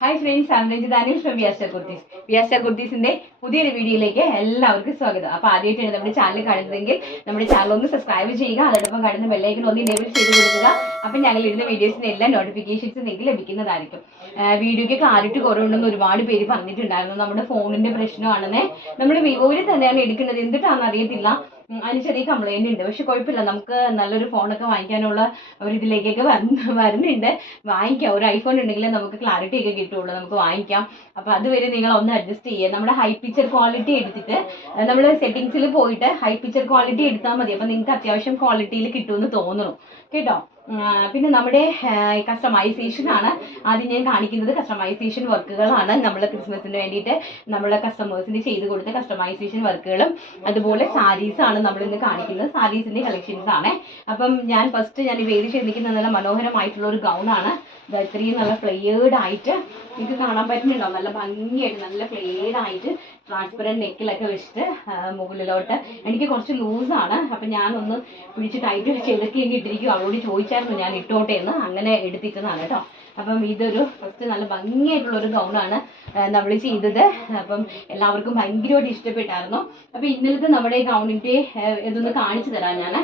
Hi friends, I am Ranjith Anil from Viastar Kurtis. Viastar കുർത്തീസിന്റെ പുതിയൊരു വീഡിയോയിലേക്ക് എല്ലാവർക്കും സ്വാഗതം. അപ്പോൾ ആദ്യമായിട്ടാണ് നമ്മുടെ ചാനൽ കാണുന്നതെങ്കിൽ നമ്മുടെ ചാനൽ ഒന്ന് സബ്സ്ക്രൈബ് ചെയ്യുക, അതോടൊപ്പം കാണുന്ന ബെല്ലൈക്കൺ ഒന്ന് എനേബിൾ ചെയ്ത് കൊടുക്കുക. അപ്പം ഞങ്ങൾ ഇടുന്ന വീഡിയോസിന്റെ എല്ലാ നോട്ടിഫിക്കേഷൻസ് നിങ്ങൾക്ക് ലഭിക്കുന്നതായിരിക്കും. വീഡിയോയ്ക്ക് ക്ലാരിറ്റി കുറവുണ്ടെന്ന് ഒരുപാട് പേര് പറഞ്ഞിട്ടുണ്ടായിരുന്നു. നമ്മുടെ ഫോണിന്റെ പ്രശ്നമാണെന്നേ. നമ്മൾ വിവോയിൽ തന്നെയാണ് എടുക്കുന്നത്, എന്തിട്ടാണെന്ന് അറിയത്തില്ല. അതിന് ചെറിയ കംപ്ലൈന്റ് ഉണ്ട്. പക്ഷെ കുഴപ്പമില്ല, നമുക്ക് നല്ലൊരു ഫോണൊക്കെ വാങ്ങിക്കാനുള്ള ഒരു ഇതിലേക്കൊക്കെ വരുന്നുണ്ട്. വാങ്ങിക്കാം. ഒരു ഐഫോൺ ഉണ്ടെങ്കിൽ നമുക്ക് ക്ലാരിറ്റി ഒക്കെ കിട്ടുള്ളൂ, നമുക്ക് വാങ്ങിക്കാം. അപ്പൊ അതുവരെ നിങ്ങൾ ഒന്ന് അഡ്ജസ്റ്റ് ചെയ്യുക. നമ്മുടെ ഹൈ പിക്ചർ ക്വാളിറ്റി എടുത്തിട്ട് നമ്മൾ സെറ്റിംഗ്സിൽ പോയിട്ട് ഹൈ പിക്ചർ ക്വാളിറ്റി എടുത്താൽ മതി. അപ്പൊ നിങ്ങൾക്ക് അത്യാവശ്യം ക്വാളിറ്റിയിൽ കിട്ടുമെന്ന് തോന്നുന്നു കേട്ടോ. പിന്നെ നമ്മുടെ കസ്റ്റമൈസേഷൻ ആണ് ആദ്യം ഞാൻ കാണിക്കുന്നത്. കസ്റ്റമൈസേഷൻ വർക്കുകളാണ് നമ്മൾ ക്രിസ്മസിന് വേണ്ടിയിട്ട് നമ്മളെ കസ്റ്റമേഴ്സിന് ചെയ്ത് കൊടുത്ത കസ്റ്റമൈസേഷൻ വർക്കുകളും അതുപോലെ സാരീസ് ആണ് നമ്മൾ ഇന്ന് കാണിക്കുന്നത്. സാരീസിന്റെ കളക്ഷൻസ് ആണ്. അപ്പം ഞാൻ ഫസ്റ്റ് ഞാൻ വേദി ചെയ്തിരിക്കുന്ന നല്ല മനോഹരമായിട്ടുള്ള ഒരു ഗൗൺ ആണ്. ഇത്രയും നല്ല ഫ്ലെയേർഡ് ആയിട്ട് നിങ്ങൾക്ക് കാണാൻ പറ്റുന്നുണ്ടോ? നല്ല ഭംഗിയായിട്ട് നല്ല ഫ്ലെയേർഡ് ആയിട്ട് ട്രാൻസ്പെറൻറ്റ് നെക്കിലൊക്കെ വെച്ചിട്ട് മുകളിലോട്ട്. എനിക്ക് കുറച്ച് ലൂസാണ്, അപ്പം ഞാനൊന്ന് പിടിച്ച് ടൈറ്റ് ചെയ്തൊക്കെ ഇട്ടിരിക്കും. അവളോട് ചോദിച്ചായിരുന്നു ഞാൻ ഇട്ടോട്ടെ എന്ന്, അങ്ങനെ എടുത്തിട്ടതാണ് കേട്ടോ. അപ്പം ഇതൊരു ഫസ്റ്റ് നല്ല ഭംഗിയായിട്ടുള്ളൊരു ഗൗണാണ് നമ്മൾ ചെയ്തത്. അപ്പം എല്ലാവർക്കും ഭയങ്കരമായിട്ട് ഇഷ്ടപ്പെട്ടായിരുന്നു. അപ്പം ഇന്നലത്തെ നമ്മുടെ ഗൗണിൻ്റെ ഇതൊന്ന് കാണിച്ചു തരാം ഞാൻ.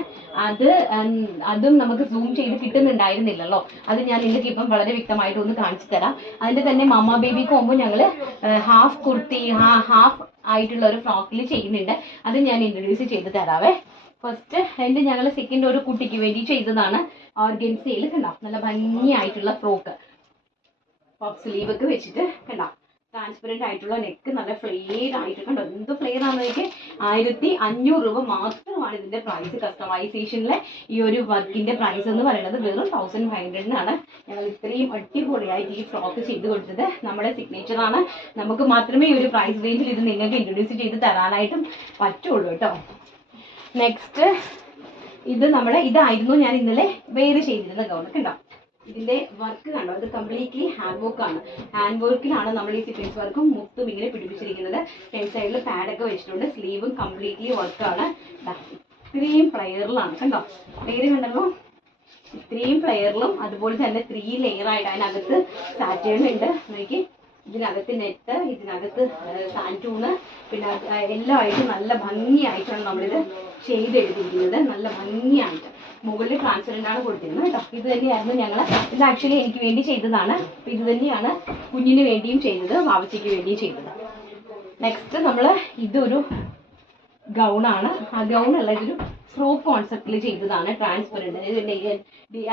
അതും നമുക്ക് സൂം ചെയ്ത് കിട്ടുന്നുണ്ടായിരുന്നില്ലല്ലോ. അത് ഞാൻ നിങ്ങൾക്ക് ഇപ്പം വളരെ വ്യക്തമായിട്ട് ഒന്ന് കാണിച്ചു തരാം. അതിൻ്റെ തന്നെ മമ്മ ബേബിക്ക് പോകുമ്പോൾ ഞങ്ങൾ ഹാഫ് കുർത്തി ഹാഫ് ആയിട്ടുള്ള ഒരു ഫ്രോക്കിൽ ചെയ്യുന്നുണ്ട്. അത് ഞാൻ ഇൻട്രൊഡ്യൂസ് ചെയ്ത് തരാവേ. ഫസ്റ്റ് എൻ്റെ ഞങ്ങൾ സെക്കൻഡ് ഒരു കുട്ടിക്ക് വേണ്ടി ചെയ്തതാണ്. ഓർഗൻസയിൽ കണ്ടോ, നല്ല ഭംഗിയായിട്ടുള്ള ഫ്രോക്ക്, പഫ് സ്ലീവ് ഒക്കെ വെച്ചിട്ട് കണ്ടോ, ട്രാൻസ്പെറൻറ്റ് ആയിട്ടുള്ള നെക്ക്, നല്ല ഫ്ലെയർ ആയിട്ട് കണ്ടോ. എന്ത് ഫ്ലെയർ ആണെന്നൊക്കെ 1500 രൂപ മാത്രമാണ് ഇതിന്റെ പ്രൈസ്. കസ്റ്റമൈസേഷനിലെ ഈ ഒരു വർക്കിന്റെ പ്രൈസ് എന്ന് പറയുന്നത് വെറും 1500 ഞങ്ങൾ ഇത്രയും അടിപൊളിയായിട്ട് ഈ ഫ്രോക്ക് ചെയ്ത് കൊടുത്തത്. നമ്മുടെ സിഗ്നേച്ചറാണ്. നമുക്ക് മാത്രമേ ഈ ഒരു പ്രൈസ് റേഞ്ചിൽ ഇത് നിങ്ങൾക്ക് ഇൻട്രൊഡ്യൂസ് ചെയ്ത് തരാനായിട്ടും പറ്റുള്ളൂ കേട്ടോ. നെക്സ്റ്റ് ഇത് ഇതായിരുന്നു ഞാൻ ഇന്നലെ വേറെ ചെയ്തിരുന്ന ഗൗൺ കണ്ടോ. ഇതിന്റെ വർക്ക് കണ്ടോ, ഇത് കംപ്ലീറ്റ്ലി ഹാൻഡ് വർക്ക് ആണ്. ഹാൻഡ് വർക്കിലാണ് നമ്മൾ ഈ സീക്വൻസ് വർക്കും മുത്തും ഇങ്ങനെ പിടിപ്പിച്ചിരിക്കുന്നത്. ടെൻ സൈഡിൽ പാഡൊക്കെ വെച്ചിട്ടുണ്ട്. സ്ലീവും കംപ്ലീറ്റ്ലി വർക്കാണ്. ഇത്രയും ഫ്ലെയറിലാണ് കണ്ടോ, ഫ്ലെയർ കണ്ടല്ലോ. ഇത്രയും ഫ്ലെയറിലും അതുപോലെ തന്നെ 3 ലെയർ ആയിട്ട് അതിനകത്ത് സാറ്റേൺ ഉണ്ട്. നോക്കി, ഇതിനകത്ത് നെറ്റ്, ഇതിനകത്ത് സാൻറ്റൂണ്, പിന്നെ എല്ലാം ആയിട്ട് നല്ല ഭംഗിയായിട്ടാണ് നമ്മളിത് ചെയ്തെടുത്തിരിക്കുന്നത്. നല്ല ഭംഗിയായിട്ട് മുകളിൽ ട്രാൻസ്പെറൻ്റ് ആണ് കൊടുത്തിരുന്നത് കേട്ടോ. ഇത് തന്നെയായിരുന്നു ഞങ്ങൾ, ഇത് ആക്ച്വലി എനിക്ക് വേണ്ടി ചെയ്തതാണ്. അപ്പം ഇത് തന്നെയാണ് കുഞ്ഞിന് വേണ്ടിയും ചെയ്തത്, വാവച്ചിക്ക് വേണ്ടിയും ചെയ്തത്. നെക്സ്റ്റ് നമ്മൾ ഇതൊരു ഗൗണാണ്. ആ ഗൗണല്ല, ഇതൊരു ഫ്രോക്ക് കോൺസെപ്റ്റിൽ ചെയ്തതാണ്. ട്രാൻസ്പെറൻറ്റ്,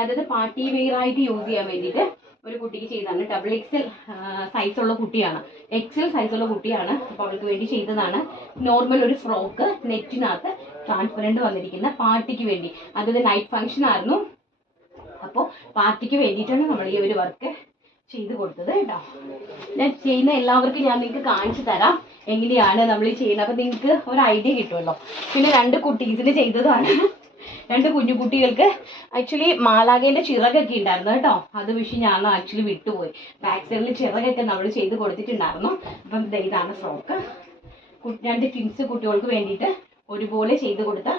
അതായത് പാർട്ടി വെയർ ആയിട്ട് യൂസ് ചെയ്യാൻ വേണ്ടിയിട്ട് ഒരു കുട്ടിക്ക് ചെയ്തതാണ്. XXL സൈസുള്ള കുട്ടിയാണ്, XL സൈസുള്ള കുട്ടിയാണ്. അപ്പോൾ അവൾക്ക് വേണ്ടി ചെയ്തതാണ്. നോർമൽ ഒരു ഫ്രോക്ക്, നെറ്റിനകത്ത് ട്രാൻസ്പെറൻറ്റ് വന്നിരിക്കുന്ന, പാർട്ടിക്ക് വേണ്ടി. അതൊരു നൈറ്റ് ഫംഗ്ഷൻ ആയിരുന്നു. അപ്പോൾ പാർട്ടിക്ക് വേണ്ടിയിട്ടാണ് നമ്മൾ ഈ ഒരു വർക്ക് ചെയ്ത് കൊടുത്തത് കേട്ടോ. ഞാൻ ചെയ്യുന്ന എല്ലാവർക്കും ഞാൻ നിങ്ങൾക്ക് കാണിച്ചു തരാം എങ്ങനെയാണ് നമ്മൾ ഈ ചെയ്യുന്നത്. അപ്പം നിങ്ങൾക്ക് ഒരു ഐഡിയ കിട്ടുമല്ലോ. പിന്നെ 2 കുട്ടീസിന് ചെയ്തതാണ്. 2 കുഞ്ഞു കുട്ടികൾക്ക് ആക്ച്വലി മാലാഖേന്റെ ചിറകൊക്കെ ഉണ്ടായിരുന്നു കേട്ടോ. അത് പക്ഷേ ഞാൻ ആക്ച്വലി വിട്ടുപോയി. ബാക്ക് സൈഡിൽ ചിറകൊക്കെ നമ്മൾ ചെയ്ത് കൊടുത്തിട്ടുണ്ടായിരുന്നു. അപ്പം ഇതാണ് ഫ്രോക്ക്. 2 ട്വിൻസ് കുട്ടികൾക്ക് വേണ്ടിയിട്ട് ഒരുപോലെ ചെയ്ത് കൊടുത്ത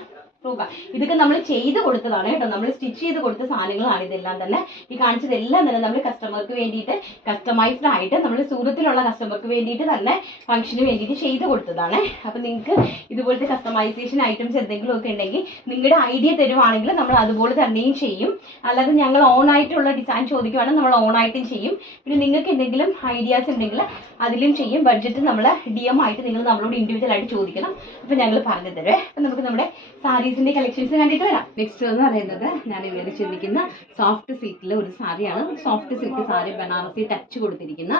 ഫ്രോക്ക്. ഇതൊക്കെ നമ്മൾ ചെയ്ത് കൊടുത്തതാണ് കേട്ടോ. നമ്മൾ സ്റ്റിച്ച് ചെയ്ത് കൊടുത്ത സാധനങ്ങളാണ് ഇതെല്ലാം തന്നെ. ഈ കാണിച്ചതെല്ലാം തന്നെ നമ്മൾ കസ്റ്റമർക്ക് വേണ്ടിയിട്ട് കസ്റ്റമൈസ്ഡ് ആയിട്ട് നമ്മൾ സൂറത്തിലുള്ള കസ്റ്റമർക്ക് വേണ്ടിയിട്ട് തന്നെ ഫംഗ്ഷന് വേണ്ടിയിട്ട് ചെയ്ത് കൊടുത്തതാണ്. അപ്പം നിങ്ങൾക്ക് ഇതുപോലത്തെ കസ്റ്റമൈസേഷൻ ഐറ്റംസ് എന്തെങ്കിലും ഒക്കെ ഉണ്ടെങ്കിൽ നിങ്ങളുടെ ഐഡിയ തരുവാണെങ്കിൽ നമ്മൾ അതുപോലെ തന്നെയും ചെയ്യും. അല്ലാതെ ഞങ്ങൾ ഓണായിട്ടുള്ള ഡിസൈൻ ചോദിക്കുവാണെങ്കിൽ നമ്മൾ ഓണായിട്ടും ചെയ്യും. പിന്നെ നിങ്ങൾക്ക് എന്തെങ്കിലും ഐഡിയാസ് ഉണ്ടെങ്കിൽ അതിലും ചെയ്യും. ബഡ്ജറ്റ് നമ്മൾ DM ആയിട്ട് നിങ്ങൾ നമ്മളോട് ഇൻഡിവിജ്വൽ ആയിട്ട് ചോദിക്കണം. അപ്പം ഞങ്ങൾ പറഞ്ഞു തരുവേ. അപ്പം നമുക്ക് നമ്മുടെ സാരീസിന്റെ കളക്ഷൻസ് കണ്ടിട്ട് വരാം. നെക്സ്റ്റ് എന്ന് പറയുന്നത് ഞാൻ ഉപയോഗിച്ചിരിക്കുന്ന സോഫ്റ്റ് സിൽക്കിലെ ഒരു സാരിയാണ്. Soft silk sari, Banarasi touch കൊടുത്തിരിക്കുന്ന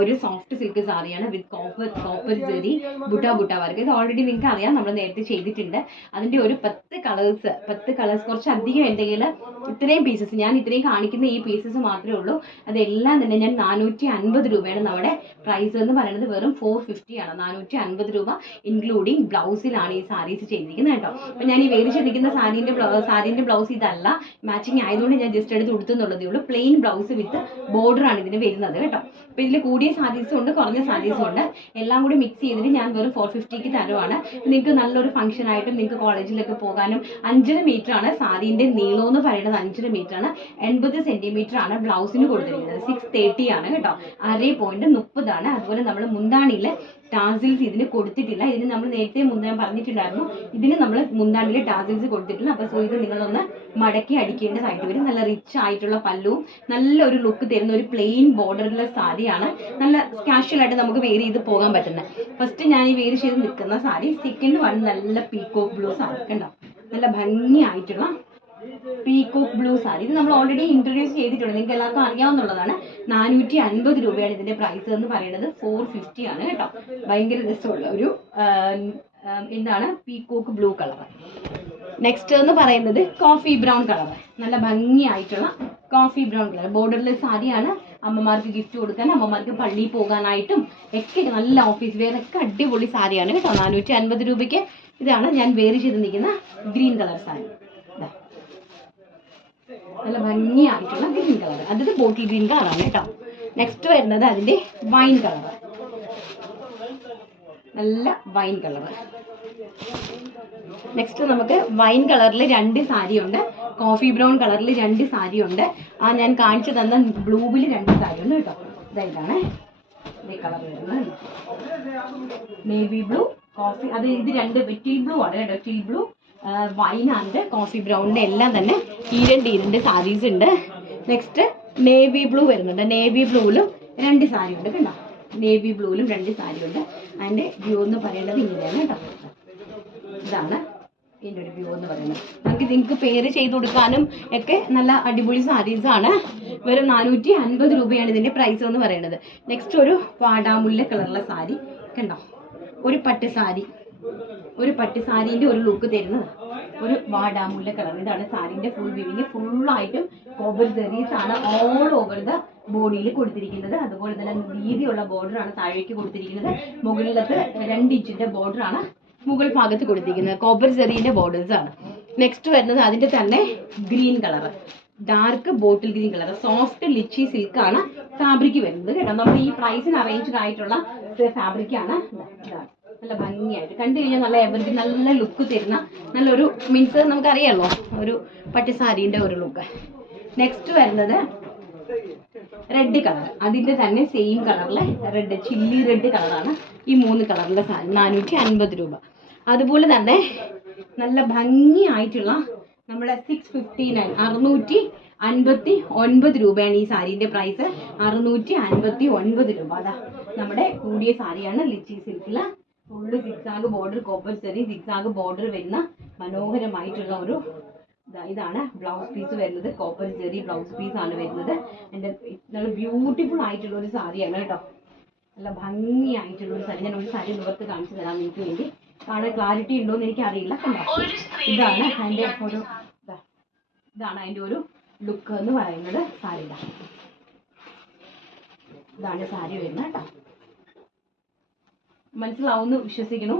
ഒരു സോഫ്റ്റ് സിൽക്ക് സാരിയാണ്. വിത്ത് കോപ്പർ ജെറി ബുട്ട വർക്ക്. ഇത് ഓൾറെഡി നിങ്ങൾക്ക് അറിയാം, നമ്മൾ നേരത്തെ ചെയ്തിട്ടുണ്ട്. അതിന്റെ ഒരു 10 കളേഴ്സ് കുറച്ച് അധികം എന്തെങ്കിൽ ഇത്രയും പീസസ്, ഞാൻ ഇത്രയും കാണിക്കുന്ന ഈ പീസസ് മാത്രമേ ഉള്ളൂ. അതെല്ലാം തന്നെ ഞാൻ 450 രൂപയാണ് നമ്മുടെ പ്രൈസ് എന്ന് പറയുന്നത്. വെറും 450 ആണ്. 450 രൂപ ഇൻക്ലൂഡിങ് ബ്ലൗസിലാണ് ഈ സാരീസ് ചെയ്തിരിക്കുന്നത് കേട്ടോ. അപ്പം ഞാൻ ഈ വേദിച്ച് നിൽക്കുന്ന സാരീൻ്റെ ബ്ലൗസ് ഇതല്ല, മാച്ചിങ് ആയതുകൊണ്ട് ഞാൻ ജസ്റ്റ് എടുത്ത് കൊടുത്തെന്നുള്ളതേ ഉള്ളൂ. പ്ലെയിൻ ബ്ലൗസ് വിത്ത് ബോർഡറാണ് ഇതിന് വരുന്നത് കേട്ടോ. അപ്പോൾ ഇതിൽ കൂടിയ സാരീസും ഉണ്ട്, കുറഞ്ഞ സാരീസും ഉണ്ട്. എല്ലാം കൂടി മിക്സ് ചെയ്തിട്ട് ഞാൻ വെറും 450 തരുവാണ്. നിങ്ങൾക്ക് നല്ലൊരു ഫംഗ്ഷൻ ആയിട്ടും നിങ്ങൾക്ക് കോളേജിലൊക്കെ പോകാനും 5.5 മീറ്റർ ആണ് സാരീൻ്റെ നീളം എന്ന് പറയുന്നത്. 5.5 മീറ്റർ ആണ്. 80 സെന്റിമീറ്റർ ആണ് ബ്ലൗസിന് കൊടുത്തിരിക്കുന്നത്. 630 ആണ് കേട്ടോ. 1/2 ആണ്. അതുപോലെ നമ്മൾ മുന്താണിയിൽ ടാസിൽസ് ഇതിന് കൊടുത്തിട്ടില്ല. ഇതിന് നമ്മൾ നേരത്തെ ഞാൻ പറഞ്ഞിട്ടുണ്ടായിരുന്നു, ഇതിന് നമ്മൾ മുന്താണിയിൽ ടാസിൽസ് കൊടുത്തിട്ടില്ല. അപ്പോൾ സോ ഇത് നിങ്ങളൊന്ന് മടക്കി അടിക്കേണ്ടതായിട്ട് വരും. നല്ല റിച്ച് ആയിട്ടുള്ള പല്ലുവും നല്ലൊരു ലുക്ക് തരുന്ന ഒരു പ്ലെയിൻ ബോർഡറുള്ള സാരിയാണ്. നല്ല കാഷ്വൽ ആയിട്ട് നമുക്ക് വെയർ ചെയ്ത് പോകാൻ പറ്റുന്നത്. ഫസ്റ്റ് ഞാൻ ഈ വെയർ ചെയ്ത് നിൽക്കുന്ന സാരി. സെക്കൻഡ് വൺ നല്ല പീക്കോക്ക് ബ്ലൂ സാരി കണ്ടോ, നല്ല ഭംഗിയായിട്ടുള്ള പീകോക്ക് ബ്ലൂ സാരി. ഇത് നമ്മൾ ഓൾറെഡി ഇൻട്രൊഡ്യൂസ് ചെയ്തിട്ടുണ്ട്, നിങ്ങൾക്ക് എല്ലാവർക്കും അറിയാവുന്നതാണ്. 450 രൂപയാണ് ഇതിന്റെ പ്രൈസ് എന്ന് പറയുന്നത്. 450 ആണ് കേട്ടോ. ഭയങ്കര രസമുള്ള ഒരു എന്താണ് പീകോക്ക് ബ്ലൂ കളർ. നെക്സ്റ്റ് എന്ന് പറയുന്നത് കോഫി ബ്രൗൺ കളർ. നല്ല ഭംഗിയായിട്ടുള്ള കോഫി ബ്രൗൺ കളർ ബോർഡർലെസ് സാരിയാണ്. അമ്മമാർക്ക് ഗിഫ്റ്റ് കൊടുക്കാൻ, അമ്മമാർക്ക് പള്ളിയിൽ പോകാനായിട്ടും ഒക്കെ നല്ല ഓഫീസ് വെയർ ഒക്കെ അടിപൊളി സാരിയാണ് കേട്ടോ. 450 രൂപയ്ക്ക്. ഇതാണ് ഞാൻ വെയർ ചെയ്ത് നിൽക്കുന്ന ഗ്രീൻ കളർ സാരി. നല്ല ഭംഗിയായിട്ടുള്ള ഗ്രീൻ കളർ, അത് ബോട്ടിൽ ഗ്രീൻ കളറാണ് കേട്ടോ. നെക്സ്റ്റ് വരുന്നത് അതിന്റെ വൈൻ കളർ. നല്ല വൈൻ കളർ. നെക്സ്റ്റ് നമുക്ക് വൈൻ കളറിൽ 2 സാരി ഉണ്ട്, കോഫി ബ്രൗൺ കളറിൽ 2 സാരി ഉണ്ട്. ഞാൻ കാണിച്ചു തന്ന ബ്ലൂവിൽ 2 സാരി ഉണ്ട് കേട്ടോ. ഇതാണ് ഈ കളർ വരുന്നത്, നേവി ബ്ലൂ കോഫി. അത് ഇത് 2 ടീൽ ബ്ലൂ ആണ് കേട്ടോ. Teal blue, wine and coffee ബ്രൗണിന്റെ എല്ലാം തന്നെ ഈ 2 സാരീസ് ഉണ്ട്. നെക്സ്റ്റ് നേവി ബ്ലൂ വരുന്നുണ്ട്. നേവി ബ്ലൂവിലും 2 സാരി ഉണ്ട് കേട്ടോ. നേവി ബ്ലൂവിലും 2 സാരി ഉണ്ട്. അതിന്റെ വ്യൂ എന്ന് പറയുന്നത് ഇങ്ങനെയാണ് കേട്ടോ. ഇതാണ് ഇതിൻ്റെ ഒരു വ്യൂ എന്ന് പറയുന്നത്. നിങ്ങൾക്ക് പേര് ചെയ്ത് കൊടുക്കാനും ഒക്കെ നല്ല അടിപൊളി സാരീസ് ആണ്. വെറും 450 രൂപയാണ് ഇതിന്റെ പ്രൈസ് എന്ന് പറയുന്നത്. നെക്സ്റ്റ് ഒരു വാടാമുല്ല കളറുള്ള സാരി കണ്ടോ, ഒരു പട്ട് സാരി. ഒരു പട്ട് സാരീൻ്റെ ഒരു ലുക്ക് തരുന്നത് ഒരു വാടാമുല്ല കളർ. ഇതാണ് സാരീൻ്റെ ഫുൾ വിവിങ്. ഫുള്ളായിട്ടും കോബർ സെറീസ് ആണ് ഓൾ ഓവർ ദ ബോഡിയിൽ കൊടുത്തിരിക്കുന്നത്. അതുപോലെ തന്നെ വീതിയുള്ള ബോർഡറാണ് താഴേക്ക് കൊടുത്തിരിക്കുന്നത്. മുകളിലത്തെ 2 ഇഞ്ചിന്റെ ബോർഡറാണ് മുകൾ ഭാഗത്ത് കൊടുത്തിരിക്കുന്നത്. കോബർ സെറീൻ്റെ ബോർഡേഴ്സ് ആണ്. നെക്സ്റ്റ് വരുന്നത് അതിന്റെ തന്നെ green colour, dark bottle green colour. Soft lychee silk ആണ് ഫാബ്രിക് വരുന്നത് കേട്ടോ. നമ്മൾ ഈ പ്രൈസിന് അറേഞ്ച്ഡ് ആയിട്ടുള്ള ഫാബ്രിക് ആണ്. നല്ല ഭംഗിയായിട്ട് കണ്ടു കഴിഞ്ഞാൽ നല്ല എവർഗ്രീൻ, നല്ല ലുക്ക് തരുന്ന നല്ലൊരു മീൻസ് നമുക്കറിയാമല്ലോ ഒരു പട്ടുസാരീൻ്റെ ഒരു ലുക്ക്. നെക്സ്റ്റ് വരുന്നത് റെഡ് കളർ. അതിന്റെ തന്നെ സെയിം കളറിലെ റെഡ്, ചില്ലി റെഡ് കളറാണ് ഈ 3 കളറിലെ സാരി. 450 രൂപ. അതുപോലെ തന്നെ നല്ല ഭംഗിയായിട്ടുള്ള നമ്മുടെ 659 659 രൂപയാണ് ഈ സാരീന്റെ പ്രൈസ്. 659 രൂപ. അതാ നമ്മുടെ കൂടിയ സാരിയാണ്. ലിച്ചി സിൽക്കില് full zigzag border, copper zari zigzag border വരുന്ന മനോഹരമായിട്ടുള്ള ഒരു ഇതാണ് ബ്ലൗസ് പീസ് വരുന്നത്. കോപ്പർ സെറി ബ്ലൗസ് പീസ് ആണ് വരുന്നത്. എൻ്റെ നല്ല ബ്യൂട്ടിഫുൾ ആയിട്ടുള്ള ഒരു സാരിയാണ് കേട്ടോ. നല്ല ഭംഗിയായിട്ടുള്ള ഒരു സാരി. ഞാൻ ഒരു സാരി നിവർത്ത് കാണിച്ചു തരാം നിങ്ങൾക്ക് വേണ്ടി. കാണാൻ ക്ലാരിറ്റി ഉണ്ടോ എന്ന് എനിക്ക് അറിയില്ല. ഇതാണ് അതിൻ്റെ ഒരു ലുക്ക് എന്ന് പറയുന്നത്. സാരിയുടെ ഇതാണ് സാരി വരുന്നത് കേട്ടോ. മനസ്സിലാവുമെന്ന് വിശ്വസിക്കുന്നു.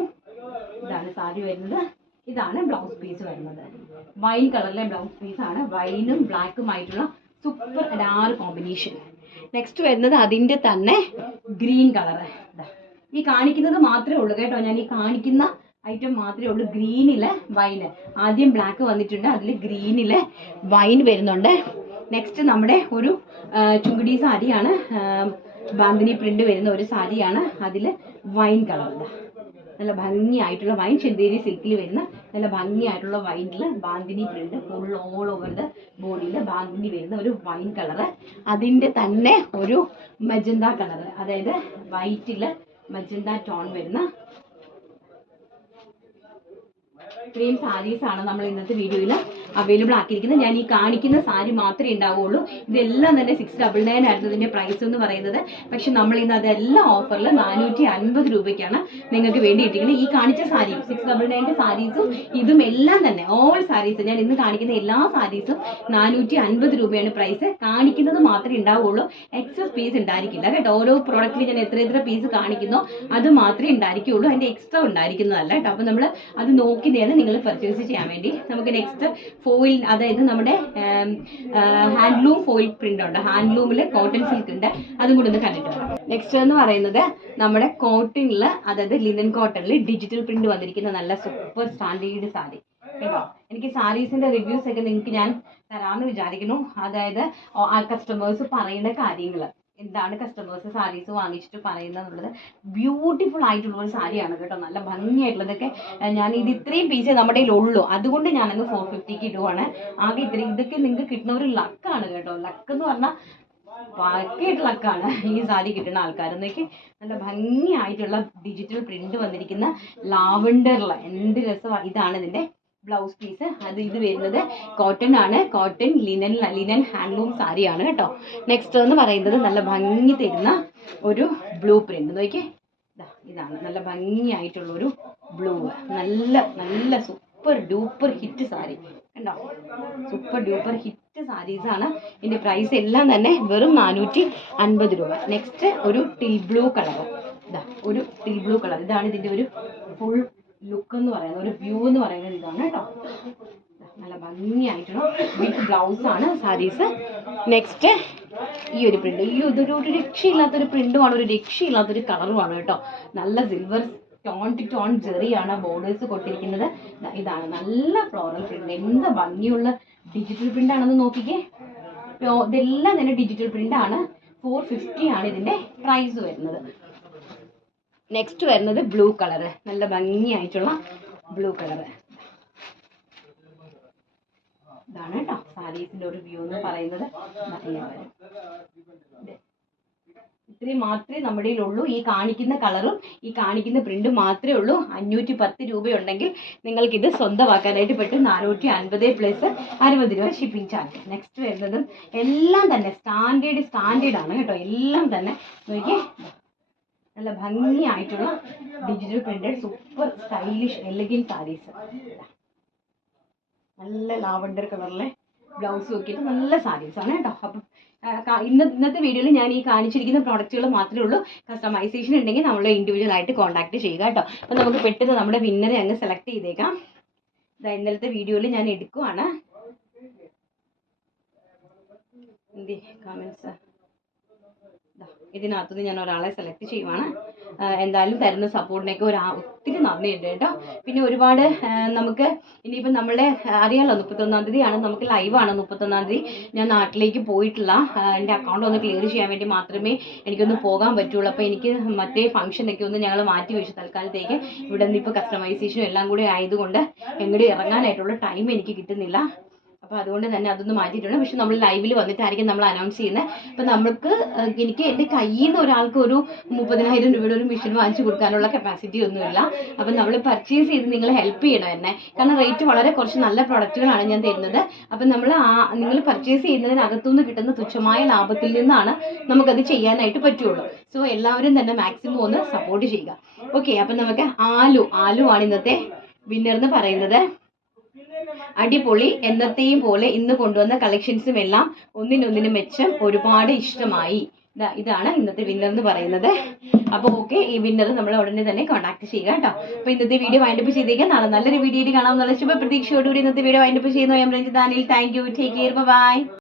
ഇതാണ് സാരി വരുന്നത്. ഇതാണ് ബ്ലൗസ് പീസ് വരുന്നത്. വൈൻ കളറിലെ ബ്ലൗസ് പീസ് ആണ്. വൈനും ബ്ലാക്കുമായിട്ടുള്ള സൂപ്പർ അഡാർ കോമ്പിനേഷൻ. നെക്സ്റ്റ് വരുന്നത് അതിന്റെ തന്നെ ഗ്രീൻ കളർ. ഈ കാണിക്കുന്നത് മാത്രമേ ഉള്ളൂ കേട്ടോ. ഞാൻ ഈ കാണിക്കുന്ന ഐറ്റം മാത്രമേ ഉള്ളൂ. ഗ്രീനിലെ വൈന്. ആദ്യം ബ്ലാക്ക് വന്നിട്ടുണ്ട്, അതിൽ ഗ്രീനിലെ വൈൻ വരുന്നുണ്ട്. നെക്സ്റ്റ് നമ്മുടെ ഒരു ചുങ്കിടി സാരിയാണ്. ബാന്തിനി പ്രിന്റ് വരുന്ന ഒരു സാരിയാണ്. അതിൽ വൈൻ കളർ. നല്ല ഭംഗിയായിട്ടുള്ള വൈൻ, ചെന്തേരി സിൽക്കിൽ വരുന്ന നല്ല ഭംഗിയായിട്ടുള്ള വൈനിൽ bandhani print full all over the ബോഡിയിൽ ബാന്തിനി വരുന്ന ഒരു വൈൻ കളറ്. അതിൻ്റെ തന്നെ ഒരു മജന്ത കളറ്, അതായത് വൈറ്റിൽ മജന്ത ടോൺ വരുന്ന ഇത്രയും സാരീസ് ആണ് നമ്മൾ ഇന്നത്തെ വീഡിയോയിൽ അവൈലബിൾ ആക്കിയിരിക്കുന്നത്. ഞാൻ ഈ കാണിക്കുന്ന സാരി മാത്രമേ ഉണ്ടാവുള്ളൂ. ഇതെല്ലാം തന്നെ 699 ആയിരുന്നു ഇതിന്റെ പ്രൈസ് എന്ന് പറയുന്നത്. പക്ഷെ നമ്മൾ ഇന്ന് അതെല്ലാം ഓഫറിൽ 450 രൂപയ്ക്കാണ് നിങ്ങൾക്ക് വേണ്ടി ഇട്ടിരിക്കുന്നത്. ഈ കാണിച്ച സാരിയും 699 സാരീസും ഇതും എല്ലാം തന്നെ ഓൾ സാരീസ്, ഞാൻ ഇന്ന് കാണിക്കുന്ന എല്ലാ സാരീസും 450 രൂപയാണ് പ്രൈസ്. കാണിക്കുന്നത് മാത്രമേ ഉണ്ടാവുള്ളൂ, എക്സസ് പീസ് ഉണ്ടായിരിക്കില്ല കേട്ടോ. ഓരോ പ്രോഡക്റ്റിൽ ഞാൻ എത്ര പീസ് കാണിക്കുന്നോ അത് മാത്രമേ ഉണ്ടായിരിക്കുള്ളൂ, അതിന്റെ എക്സ്ട്രാ ഉണ്ടായിരിക്കുന്നതല്ല കേട്ടോ. അപ്പൊ നമ്മൾ അത് നോക്കിയാണ് നിങ്ങൾ പർച്ചേസ് ചെയ്യാൻ വേണ്ടി. നമുക്ക് നെക്സ്റ്റ് ഫോയിൽ, അതായത് നമ്മുടെ ഹാൻഡ്ലൂം ഫോയിൽ പ്രിന്റ് ഉണ്ട്, ഹാൻഡ്ലൂമിൽ കോട്ടൺ സിൽക്ക് ഉണ്ട്, അതും കൂടി ഒന്ന് കണ്ടിട്ട് വരാം. നെക്സ്റ്റ് എന്ന് പറയുന്നത് നമ്മുടെ കോട്ടണിൽ, അതായത് ലിനൻ കോട്ടണിൽ ഡിജിറ്റൽ പ്രിന്റ് വന്നിരിക്കുന്ന നല്ല സൂപ്പർ സ്റ്റാൻഡേർഡ് സാരി കേട്ടോ. എനിക്ക് സാരീസിന്റെ റിവ്യൂസ് ഒക്കെ നിങ്ങൾക്ക് ഞാൻ തരാമെന്ന് വിചാരിക്കുന്നു. അതായത് ആ കസ്റ്റമേഴ്സ് പറയുന്ന കാര്യങ്ങൾ എന്താണ് കസ്റ്റമേഴ്സ് സാരീസ് വാങ്ങിച്ചിട്ട് പറയുന്നത്, ബ്യൂട്ടിഫുൾ ആയിട്ടുള്ള ഒരു സാരിയാണ് കേട്ടോ, നല്ല ഭംഗിയായിട്ടുള്ളതൊക്കെ. ഞാൻ ഇത് ഇത്രയും പീസേ നമ്മുടെ കയ്യിലുള്ളൂ, അതുകൊണ്ട് ഞാനങ്ങ് 450 ഇടുവാണ്. ആകെ ഇത്രയും, ഇതൊക്കെ നിങ്ങൾക്ക് കിട്ടുന്ന ഒരു ലക്കാണ് കേട്ടോ. ലക്ക് എന്ന് പറഞ്ഞാൽ ബാക്കിയായിട്ട് ലക്കാണ് ഈ സാരി കിട്ടുന്ന ആൾക്കാരെന്നൊക്കെ. നല്ല ഭംഗിയായിട്ടുള്ള ഡിജിറ്റൽ പ്രിന്റ് വന്നിരിക്കുന്ന ലാവൻഡറിൽ എന്ത് രസമാണ്. ഇതാണ് ഇതിന്റെ ബ്ലൗസ് പീസ്. ഇത് വരുന്നത് കോട്ടൺ ആണ്, കോട്ടൺ ലിനൻ ഹാൻഡ്ലൂം സാരിയാണ് കേട്ടോ. നെക്സ്റ്റ് എന്ന് പറയുന്നത് നല്ല ഭംഗി തരുന്ന ഒരു ബ്ലൂ പ്രിന്റ്. നോക്കിയേ, ഇതാണ് നല്ല ഭംഗിയായിട്ടുള്ള ഒരു ബ്ലൂ, നല്ല നല്ല സൂപ്പർ ഡൂപ്പർ ഹിറ്റ് സാരി കണ്ടോ. സൂപ്പർ ഡൂപ്പർ ഹിറ്റ് സാരീസ് ആണ്. ഇതിന്റെ പ്രൈസ് എല്ലാം തന്നെ വെറും 450 രൂപ. നെക്സ്റ്റ് ഒരു ടിൽ ബ്ലൂ കളർ, ഒരു ടിൽ ബ്ലൂ കളർ. ഇതാണ് ഇതിന്റെ ഒരു ഫുൾ ലുക്ക് എന്ന് പറയുന്നത്, ഒരു വ്യൂ എന്ന് പറയുന്നത് ഇതാണ് കേട്ടോ. നല്ല ഭംഗിയായിട്ടുള്ള വിത്ത് ബ്ലൗസ് ആണ് സാരീസ്. നെക്സ്റ്റ് ഈ ഒരു പ്രിന്റ്, ഇതൊരു രക്ഷയില്ലാത്തൊരു പ്രിന്റുമാണ്, ഒരു രക്ഷയില്ലാത്തൊരു കളറുമാണ് കേട്ടോ. നല്ല സിൽവർ ടോൺ ടു ടോൺ ജെറിയാണ് ബോർഡേഴ്സ് കൊടുത്തിരിക്കുന്നത്. ഇതാണ് നല്ല ഫ്ലോറൽ പ്രിന്റ്, എന്ത് ഭംഗിയുള്ള ഡിജിറ്റൽ പ്രിന്റ് ആണെന്ന് നോക്കിക്കേ. ഇതെല്ലാം തന്നെ ഡിജിറ്റൽ പ്രിന്റ് ആണ്. 450 ആണ് ഇതിന്റെ പ്രൈസ് വരുന്നത്. നെക്സ്റ്റ് വരുന്നത് ബ്ലൂ കളറ്, നല്ല ഭംഗിയായിട്ടുള്ള ബ്ലൂ കളറ്. ഇതാണ് കേട്ടോ സാരീസിന്റെ ഒരു വ്യൂ എന്ന് പറയുന്നത്. ഇത്രയും മാത്രമേ നമ്മുടെ ഉള്ളൂ. ഈ കാണിക്കുന്ന കളറും ഈ കാണിക്കുന്ന പ്രിന്റും മാത്രമേ ഉള്ളൂ. 510 രൂപയുണ്ടെങ്കിൽ നിങ്ങൾക്കിത് സ്വന്തമാക്കാനായിട്ട് പറ്റും. 450 പ്ലസ് 60 രൂപ ഷിപ്പിംഗ് ചാർജ്. നെക്സ്റ്റ് വരുന്നതും എല്ലാം തന്നെ സ്റ്റാൻഡേർഡ് ആണ് കേട്ടോ. എല്ലാം തന്നെ നോക്കിയേ, നല്ല ഭംഗിയായിട്ടുള്ള digital printed super stylish elegant saris. നല്ല ലാവൻഡർ കളറിലെ ബ്ലൗസ് നോക്കിയിട്ട് നല്ല സാരീസ് ആണ് കേട്ടോ. അപ്പം ഇന്നത്തെ വീഡിയോയിൽ ഞാൻ ഈ കാണിച്ചിരിക്കുന്ന പ്രോഡക്റ്റുകൾ മാത്രമേ ഉള്ളൂ. കസ്റ്റമൈസേഷൻ ഉണ്ടെങ്കിൽ നമ്മൾ ഇൻഡിവിജ്വൽ ആയിട്ട് കോൺടാക്ട് ചെയ്യുക കേട്ടോ. അപ്പം നമുക്ക് പെട്ടെന്ന് നമ്മുടെ വിന്നറെ അങ്ങ് സെലക്ട് ചെയ്തേക്കാം. ഇന്നലത്തെ വീഡിയോയിൽ ഞാൻ എടുക്കുവാണ്. കമൻസ് ഇതിനകത്തുനിന്ന് ഞാൻ ഒരാളെ സെലക്ട് ചെയ്യുവാണ്. എന്തായാലും തരുന്ന സപ്പോർട്ടിനൊക്കെ ഒത്തിരി നന്ദിയുണ്ട് കേട്ടോ. പിന്നെ ഒരുപാട് നമുക്ക് ഇനിയിപ്പം നമ്മളെ അറിയാമല്ലോ, 31-ാം തീയതിയാണ് നമുക്ക് ലൈവാണ്. 31-ാം തീയതി ഞാൻ നാട്ടിലേക്ക് പോയിട്ടില്ല. എൻ്റെ അക്കൗണ്ട് ഒന്ന് ക്ലിയർ ചെയ്യാൻ വേണ്ടി മാത്രമേ എനിക്കൊന്ന് പോകാൻ പറ്റുള്ളൂ. അപ്പോൾ എനിക്ക് മറ്റേ ഫംഗ്ഷനൊക്കെ ഒന്ന് ഞങ്ങൾ മാറ്റി വെച്ചു തൽക്കാലത്തേക്ക്. ഇവിടെ നിന്ന് ഇപ്പോൾ കസ്റ്റമൈസേഷനും എല്ലാം കൂടി ആയതുകൊണ്ട് എങ്ങോട്ട് ഇറങ്ങാനായിട്ടുള്ള ടൈം എനിക്ക് കിട്ടുന്നില്ല. അപ്പോൾ അതുകൊണ്ട് തന്നെ അതൊന്ന് മാറ്റിയിട്ടുണ്ട്. പക്ഷെ നമ്മൾ ലൈവിൽ വന്നിട്ടായിരിക്കും നമ്മൾ അനൗൺസ് ചെയ്യുന്നത്. അപ്പം എനിക്ക് എൻ്റെ കയ്യിൽ നിന്ന് ഒരാൾക്ക് ഒരു 30,000 രൂപയുടെ ഒരു മെഷീൻ വാങ്ങിച്ചു കൊടുക്കാനുള്ള കപ്പാസിറ്റി ഒന്നുമില്ല. അപ്പം നമ്മൾ പർച്ചേസ് ചെയ്ത് നിങ്ങൾ ഹെൽപ്പ് ചെയ്യണം എന്നെ. കാരണം റേറ്റ് വളരെ കുറച്ച് നല്ല പ്രൊഡക്റ്റുകളാണ് ഞാൻ തരുന്നത്. അപ്പം നിങ്ങൾ പർച്ചേസ് ചെയ്യുന്നതിനകത്തുനിന്ന് കിട്ടുന്ന തുച്ഛമായ ലാഭത്തിൽ നിന്നാണ് നമുക്കത് ചെയ്യാനായിട്ട് പറ്റുള്ളൂ. സോ എല്ലാവരും തന്നെ മാക്സിമം ഒന്ന് സപ്പോർട്ട് ചെയ്യുക. ഓക്കെ, അപ്പം നമുക്ക് ആലു ആണ് ഇന്നത്തെ വിന്നർ എന്ന് പറയുന്നത്. അടിപൊളി, എന്നത്തെയും പോലെ ഇന്ന് കൊണ്ടുവന്ന കളക്ഷൻസും എല്ലാം ഒന്നിനൊന്നിനും മെച്ചം, ഒരുപാട് ഇഷ്ടമായി. ഇതാണ് ഇന്നത്തെ വിന്നർ എന്ന് പറയുന്നത്. അപ്പോൾ ഓക്കെ, ഈ വിന്നർ നമ്മൾ ഉടനെ തന്നെ കോൺടാക്ട് ചെയ്യുക കേട്ടോ. അപ്പോൾ ഇന്നത്തെ വീഡിയോ വൈൻഡപ്പ് ചെയ്തേക്കാം. നാളെ നല്ലൊരു വീഡിയോയിൽ കാണാമെന്നുള്ള ശുഭ പ്രതീക്ഷയോടുകൂടി ഇന്നത്തെ വീഡിയോ വൈൻഡപ്പ് ചെയ്യുന്നു. ഞാൻ രഞ്ജിതാനിൽ. Thank you, take care, by.